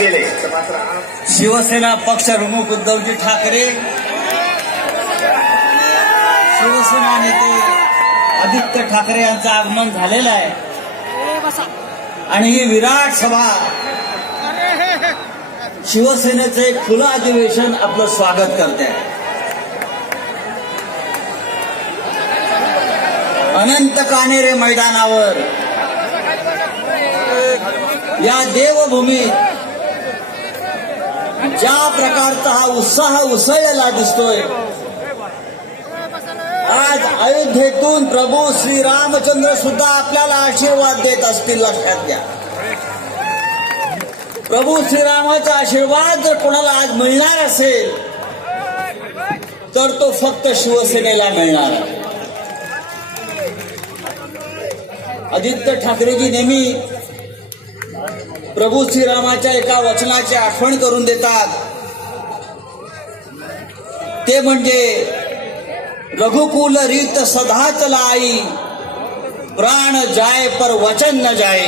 केले. शिवसेना पक्षप्रमुख उद्धवजी ठाकरे, शिवसेना नेते आदित्य ठाकरे यांचं आगमन झालेलं आहे आणि ही विराट सभा शिवसेनेचं एक खुलं अधिवेशन आपलं स्वागत करते आहे. अनंत कान्हेरे मैदानावर या देवभूमीत ज्या प्रकारचा हा उत्साह उसळलेला दिसतोय, आज अयोध्येतून प्रभू श्रीरामचंद्र सुद्धा आपल्याला आशीर्वाद देत असतील, लक्षात घ्या. प्रभू श्रीरामाचा आशीर्वाद जर कोणाला आज मिळणार असेल तर तो फक्त शिवसेनेला मिळणार आहे. आदित्य ठाकरेजी नेहमी प्रभू श्रीरामाच्या एका वचनाची आठवण करून देतात, ते म्हणजे रघुकुल रीत सदा चलाई, प्राण जाय पर वचन न जाय.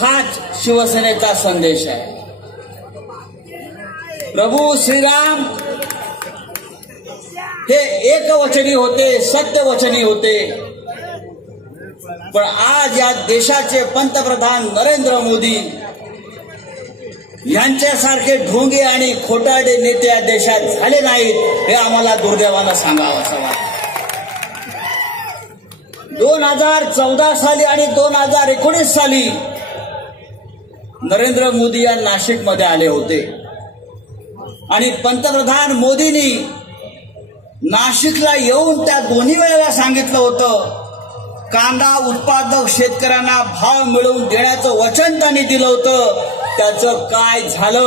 हाच शिवसेनेचा संदेश आहे. प्रभू श्रीराम हे एकवचनी होते, सत्यवचनी होते, पण आज या देशाचे पंतप्रधान नरेंद्र मोदी यांच्यासारखे ढोंगे आणि खोटारडे नेते या देशात झाले नाहीत, हे आम्हाला दुर्दैवानं सांगावं असं वाटतं. 2014 साली आणि 2019 साली नरेंद्र मोदी या नाशिकमध्ये आले होते आणि पंतप्रधान मोदींनी नाशिकला येऊन त्या दोन्ही वेळेला सांगितलं होतं, कांदा उत्पादक शेतकऱ्यांना भाव मिळवून देण्याचं वचन त्यांनी दिलं होतं. त्याचं काय झालं?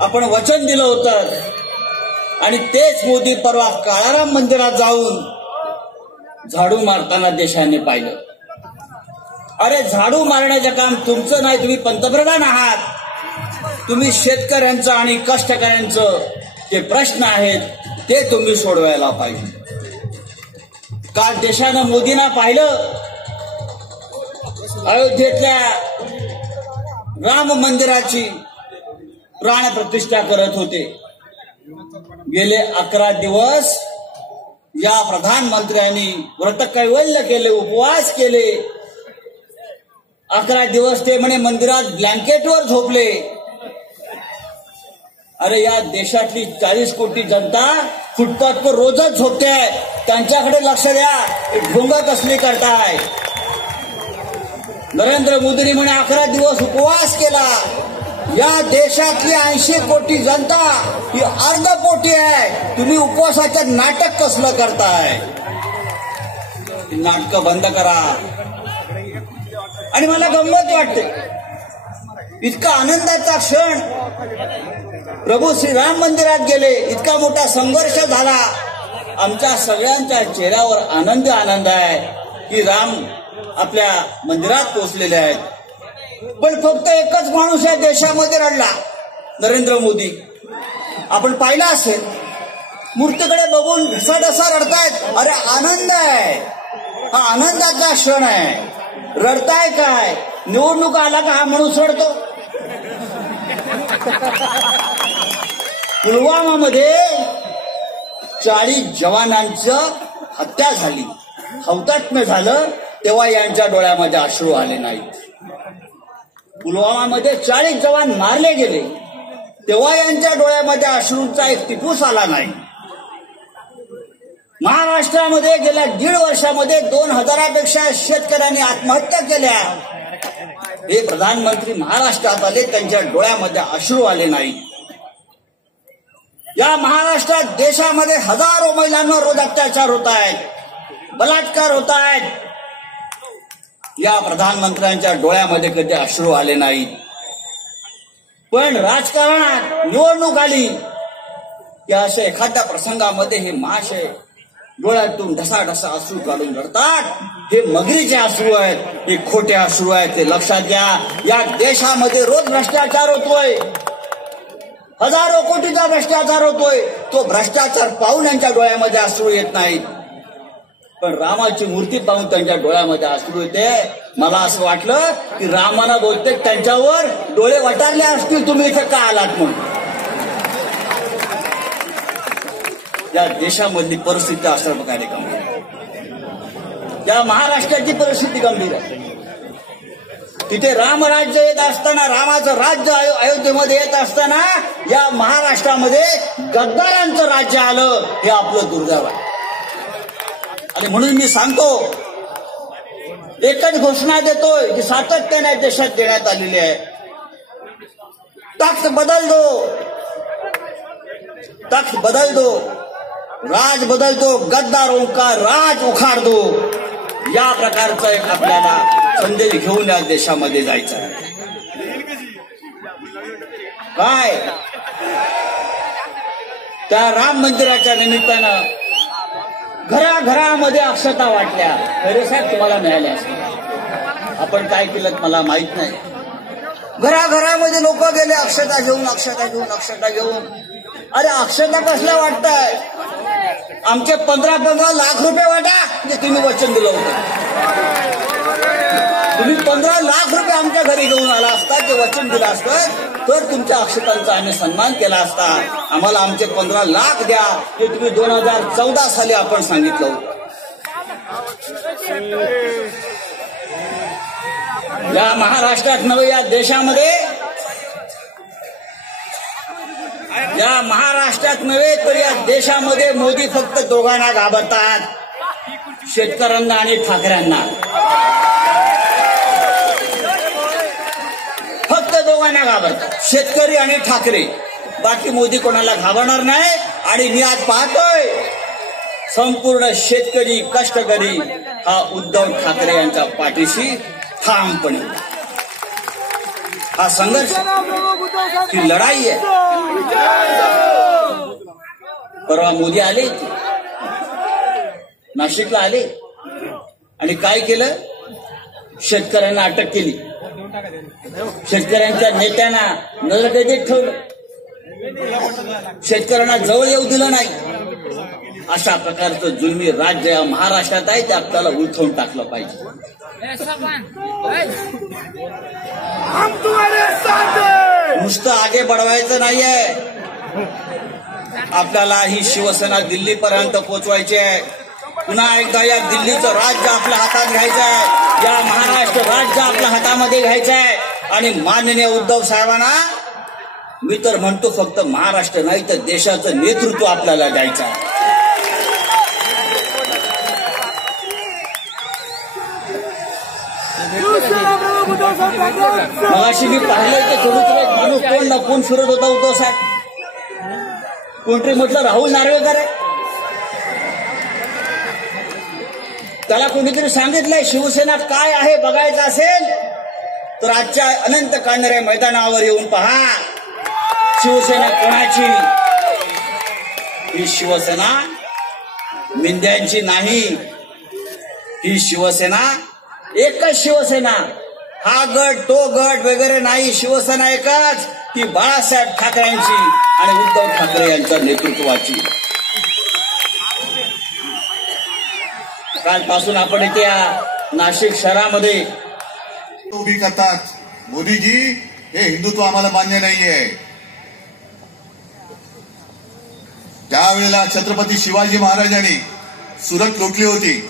आपण वचन दिलं होतं आणि तेच मोदी परवा काळाराम मंदिरात जाऊन झाडू मारताना देशाने पाहिलं. अरे, झाडू मारण्याचं काम तुमचं नाही, तुम्ही पंतप्रधान आहात. तुम्ही शेतकऱ्यांचं आणि कष्टकऱ्यांचं जे प्रश्न आहेत ते तुम्ही सोडवायला पाहिजे. काल देशानं मोदींना पाहिलं, अयोध्येतल्या राम मंदिराची प्राणप्रतिष्ठा करत होते. गेले 11 दिवस या प्रधानमंत्र्यांनी व्रतकैवल्य केले, उपवास केले. 11 दिवस ते म्हणे मंदिरात ब्लँकेटवर झोपले. अरे, या देशातली 40 कोटी जनता फुटपाथवर रोजच झोपते आहे, त्यांच्याकडे लक्ष द्या. ढोंग कसली करताय? नरेंद्र मोदींनी म्हणे 11 दिवस उपवास केला. या देशातली 80 कोटी जनता ही अर्धपोटी आहे. तुम्ही उपवासाचं नाटक कसलं करताय? नाटकं बंद करा. आणि मला गंमत वाटते, इतका आनंदाचा क्षण, प्रभू श्रीराम मंदिरात गेले, इतका मोठा संघर्ष झाला, आमच्या सगळ्यांच्या चेहऱ्यावर आनंद आहे की राम आपल्या मंदिरात पोहोचलेले आहेत. पण फक्त एकच माणूस या देशामध्ये रडला, नरेंद्र मोदी. आपण पाहिलं असेल, मूर्तीकडे बघून ढसाढसा रडतायत. अरे, आनंद आहे, हा आनंदाचा क्षण आहे. रडताय काय? निवडणूक आला का हा माणूस रडतो? पुलवामामध्ये 40 जवानांचं हत्या झाली, हौतात्म्य झालं, तेव्हा यांच्या डोळ्यामध्ये अश्रू आले नाहीत. पुलवामामध्ये 40 जवान मारले गेले, तेव्हा यांच्या डोळ्यामध्ये अश्रूंचा एक टिपूस आला नाही. महाराष्ट्रामध्ये गेल्या 1.5 वर्षामध्ये 2000पेक्षा शेतकऱ्यांनी आत्महत्या केल्या. हे प्रधानमंत्री महाराष्ट्रात आले, त्यांच्या डोळ्यामध्ये अश्रू आले नाही. या महाराष्ट्रात देशामध्ये हजारो महिलांवर रोज अत्याचार होत आहेत, बलात्कार होत आहेत. या प्रधानमंत्र्यांच्या डोळ्यामध्ये कधी अश्रू आले नाहीत. पण राजकारणात निवडणूक आली की अशा एखाद्या प्रसंगामध्ये हे महाशय डोळ्यातून ढसाढसा अश्रू काढून रडतात. हे मगरीचे अश्रू आहेत, हे खोटे अश्रू आहेत. ते लक्षात घ्या. या देशामध्ये रोज भ्रष्टाचार होतोय, हजारो कोटीचा भ्रष्टाचार होतोय. तो भ्रष्टाचार पाहून यांच्या डोळ्यामध्ये अश्रू येत नाहीत. पण रामाची मूर्ती पाहून त्यांच्या डोळ्यामध्ये अश्रू येते. मला असं वाटलं की रामानं बहुतेक त्यांच्यावर डोळे वटारले असतील, तुम्ही इथे का आलात म्हणून. या देशामधली परिस्थिती अशा प्रकारे गंभीर आहे. या महाराष्ट्राची परिस्थिती गंभीर आहे. तिथे रामराज्य येत असताना, रामाचं राज्य अयोध्येमध्ये येत असताना या महाराष्ट्रामध्ये गद्दारांचं राज्य आलं, हे आपलं दुर्दैव आहे. आणि म्हणून मी सांगतो, एकच घोषणा देतोय की सातत्याने देशात देण्यात आलेली आहे. तख्त बदल दो, तख्त बदल दो, राज बदल दो, गद्दारों का राज उखाड़ दो. या प्रकारचा एक आपल्याला संदेश घेऊन या देशामध्ये जायचं आहे. काय त्या राम मंदिराच्या निमित्तानं घराघरामध्ये अक्षता वाटल्या. खरे साहेब तुम्हाला मिळाल्या असतील, आपण काय केलं मला माहित नाही. घराघरामध्ये लोक गेले अक्षता घेऊन, अक्षता घेऊन, अक्षता घेऊन. अरे अक्षता कसल्या वाटताय? आमचे 15 लाख रुपये वाटा, म्हणजे तुम्ही वचन दिलं होतं. तुम्ही 15 लाख रुपये आमच्या घरी घेऊन आला असता, ते वचन दिलं असतं, तर तुमच्या अक्षतांचा आम्ही सन्मान केला असता. आम्हाला आमचे 15 लाख द्या, हे तुम्ही 2014 साली आपण सांगितलं होतं. या महाराष्ट्रात नव्हे, या देशामध्ये, या महाराष्ट्रात नव्हे तर या देशामध्ये मोदी फक्त दोघांना घाबरतात, शेतकऱ्यांना आणि ठाकरेंना. फक्त दोघांना घाबरतात, शेतकरी आणि ठाकरे. बाकी मोदी कोणाला घाबरणार नाही. आणि मी आज पाहतोय संपूर्ण शेतकरी, कष्टकरी हा उद्धव ठाकरे यांच्या पाठीशी ठामपणे. हा संघर्ष, ही लढाई आहे. परवा मोदी आले, नाशिकला आले आणि काय केलं? शेतकऱ्यांना अटक केली, शेतकऱ्यांच्या नेत्यांना नजरकैदेत ठेवलं, शेतकऱ्यांना जवळ येऊ दिलं नाही. अशा प्रकारचं जुलमी राज्य या महाराष्ट्रात आहे, ते आपल्याला उलथवून टाकलं पाहिजे. नुसतं आगे बढवायचं नाहीये, आपल्याला ही शिवसेना दिल्लीपर्यंत पोहोचवायची आहे. पुन्हा एकदा या दिल्लीचं राज्य आपल्या हातात घ्यायचं आहे, या महाराष्ट्र राज्य आपल्या हातामध्ये घ्यायचं आहे. आणि माननीय उद्धव साहेबांना मी तर म्हणतो, फक्त महाराष्ट्र नाही तर देशाचं नेतृत्व आपल्याला द्यायचं आहे. मगाशी मी पाहिलं की थोडं एक माणूस कोण ना कोण फिरत होता उद्धव साहेब. कोणतरी म्हटलं राहुल नार्वेकर आहे. त्याला कोणीतरी सांगितलंय शिवसेना काय आहे बघायचं असेल तर आजच्या अनंत कांडरे मैदानावर येऊन पहा. शिवसेना कोणाची? ही शिवसेना मिंद्यांची नाही. ही शिवसेना एकच शिवसेना. हा गट तो गट वगैरे नाही. शिवसेना एकच, ती बाळासाहेब ठाकरेंची आणि उद्धव ठाकरे यांच्या नेतृत्वाची. कालपासून आपण इथे नाशिक शहरामध्ये उभी करतात. मोदीजी, हे हिंदुत्व आम्हाला मान्य नाहीये. त्यावेळेला छत्रपती शिवाजी महाराजांनी सुरत लुटली होती.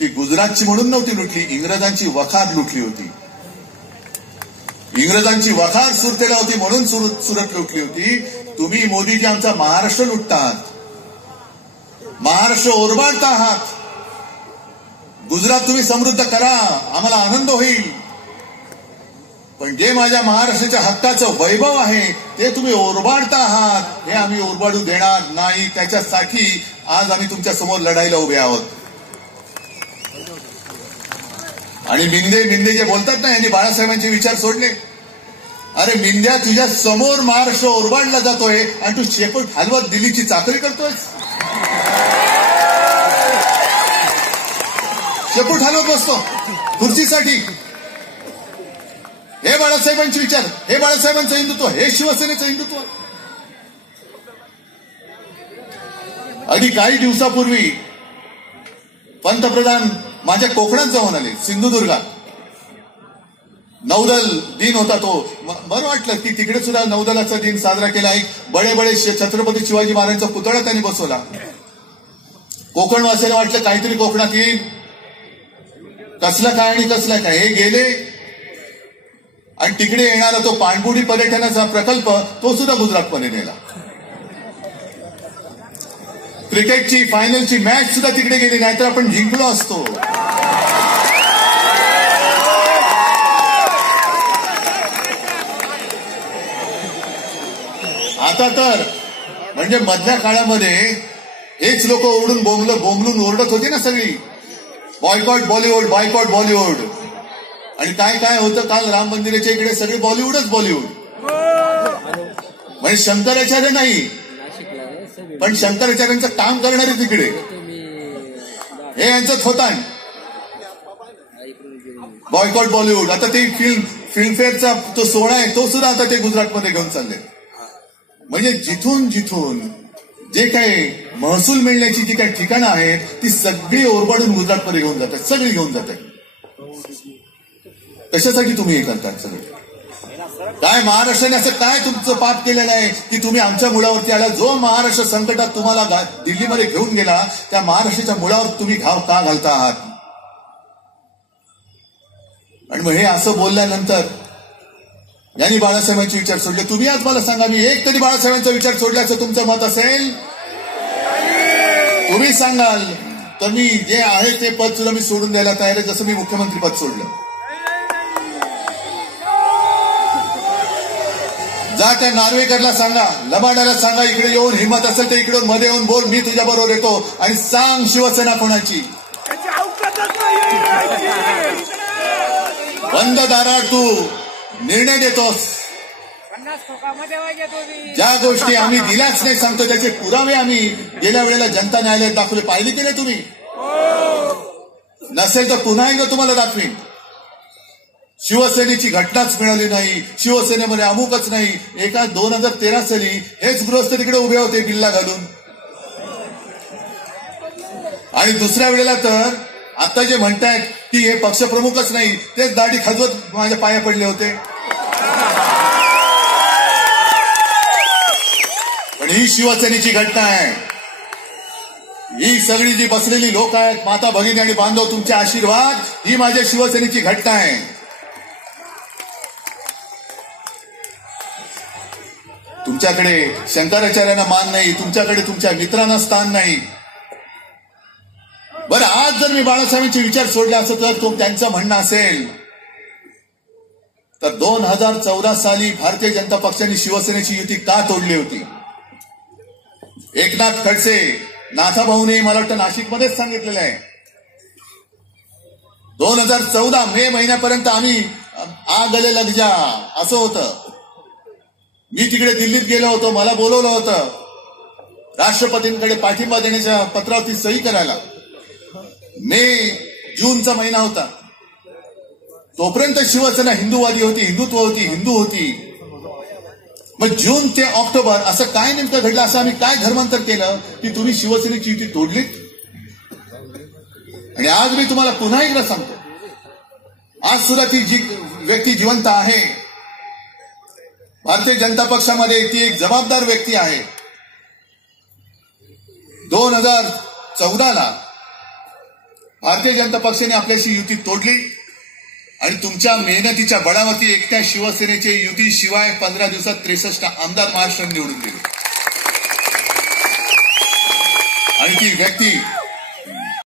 ती गुजरातची म्हणून नव्हती लुटली, इंग्रजांची वखार लुटली होती. इंग्रजांची वखार सुरतेला होती म्हणून सुरत लुटली होती. तुम्ही मोदीजी आमचा महाराष्ट्र लुटतात, महाराष्ट्र ओरबाडता आहात. गुजरात तुम्ही समृद्ध करा, आम्हाला आनंद होईल. पण जे माझ्या महाराष्ट्राच्या हक्काचं वैभव आहे ते तुम्ही ओरबाडता आहात, हे आम्ही ओरबाडू देणार नाही. त्याच्यासाठी आज आम्ही तुमच्या समोर लढाईला उभे आहोत. आणि मिंदे जे बोलतात ना, यांनी बाळासाहेबांचे विचार सोडले. अरे मिंद्या, तुझ्या समोर महाराष्ट्र ओरबाडला जातोय आणि तू शेपूट हलवत दिल्लीची चाकरी करतोय. शेपूट हलवत बसतो खुर्चीसाठी. हे बाळासाहेबांचे विचार, हे बाळासाहेबांचं हिंदुत्व, हे शिवसेनेचं हिंदुत्व. आणि काही दिवसापूर्वी पंतप्रधान माझ्या कोकणात जाऊन आले, सिंधुदुर्गात. नौदल दिन होता तो. बरं वाटलं की तिकडे सुद्धा नौदलाचा दिन साजरा केला. एक बडे बडे छत्रपती शिवाजी महाराजांचा पुतळा त्यांनी बसवला. कोकणवासियांना वाटलं काहीतरी कोकणात येईल, कसलं काय आणि कसलं काय. हे गेले आणि तिकडे येणारा तो पाणबुडी पर्यटनाचा प्रकल्प तो सुद्धा गुजरातमध्ये नेला. क्रिकेटची फायनलची मॅच सुद्धा तिकडे गेली, नाहीतर आपण जिंकलो असतो. आता तर म्हणजे मधल्या काळामध्ये हेच लोक ओरडून बोंबलून ओरडत होती ना सगळी, बॉयकॉट बॉलिवूड, बॉयकॉट बॉलिवूड. आणि काय काय होतं काल राम मंदिराच्या इकडे सगळे बॉलिवूडच बॉलिवूड. म्हणजे शंकराचार्य नाही, पण शंकराचार्यांचं काम करणारे तिकडे हे यांचं थोतांड. बॉयकॉट बॉलिवूड. आता ते फिल्मफेअरचा तो सोहळा आहे तो सुद्धा आता ते गुजरातमध्ये घेऊन चालले. म्हणजे जिथून जिथून जे काही महसूल मिळण्याची जी काही ठिकाणं आहेत ती सगळी ओरबाडून गुजरातमध्ये घेऊन जातात, सगळी घेऊन जातात. कशासाठी तुम्ही हे करतात सगळे? काय महाराष्ट्राने असं काय तुमचं पाप केलेलं आहे की तुम्ही आमच्या मुळावरती आला? जो महाराष्ट्र संकटात तुम्हाला दिल्लीमध्ये घेऊन गेला त्या महाराष्ट्राच्या मुळावर तुम्ही घाव का घालता आहात? आणि मग हे असं बोलल्यानंतर यांनी बाळासाहेबांचे विचार सोडले. तुम्ही आज मला सांगा, मी एक तरी बाळासाहेबांचा विचार सोडल्याचं तुमचं मत असेल तुम्ही सांगाल तर मी जे आहे ते पद सुद्धा मी सोडून द्यायला तयार आहे, जसं मी मुख्यमंत्री पद सोडलं. जा त्या नार्वेकरला सांगा, लबाडाला सांगा, इकडे येऊन हिंमत असेल तर इकडून मध्ये येऊन बोल, मी तुझ्या बरोबर येतो. आणि सांग शिवसेना कोणाची. बंद दारात तू निर्णय देतोस. ज्या गोष्टी आम्ही दिल्याच नाही सांगतो त्याचे पुरावे आम्ही गेल्या वेळेला जनता न्यायालयात दाखवले. पाहिले केले तुम्ही? नसेल तर पुन्हा एकदा तुम्हाला दाखवीन. शिवसेनेची घटनाच मिळाली नाही, शिवसेनेमध्ये अमुकच नाही. एका 2013 साली हेच गृहस्थ तिकडे उभे होते बिल्ला घालून. आणि दुसऱ्या वेळेला तर आता जे म्हणतायत की हे पक्षप्रमुखच नाही तेच दाढी खाजवत माझ्या पाया पडले होते. पण ही शिवसेनेची घटना आहे. ही सगळी जी बसलेली लोक आहेत, माता भगिनी आणि बांधव, तुमचे आशीर्वाद, ही माझ्या शिवसेनेची घटना आहे. तुमच्याकडे शंकराचार्यांना मान नाही, तुमच्याकडे तुमच्या मित्रांना स्थान नाही. बरं, आज जर मी बाळासाहेबांचे विचार सोडले असं तर त्यांचं म्हणणं असेल तर 2014 साली भारतीय जनता पक्षाने शिवसेनेची युती का तोडली होती? एकनाथ खडसे, नाथाभाऊने मला वाटतं नाशिकमध्येच सांगितलेलं आहे. 2014 मे महिन्यापर्यंत आम्ही आ गले लग जा असं होतं. मी तिकडे दिल्लीत गेलो होतो, मला बोलवलं होतं राष्ट्रपतींकडे पाठिंबा देण्याच्या पत्रावरती सही करायला. जूनचा महिना होता. तोपर्यंत शिवसेना हिंदूवादी होती, हिंदुत्व होती, हिंदू होती. मग जून ते ऑक्टोबर असं काय नेमकं घडलं? असं आम्ही काय धर्मांतर केलं की तुम्ही शिवसेनेची युती तोडलीत? आणि आज मी तुम्हाला पुन्हा एकदा सांगतो, आज सुद्धा ती जी व्यक्ती जिवंत आहे भारतीय जनता पक्षामध्ये, ती एक जबाबदार व्यक्ती आहे. 2014ला भारतीय जनता पक्षाने आपल्याशी युती तोडली आणि तुमच्या मेहनतीच्या बळावरती एकट्या शिवसेनेचे युतीशिवाय 15 दिवसात 63 आमदार महाराष्ट्रात निवडून दिले. आणि ती व्यक्ती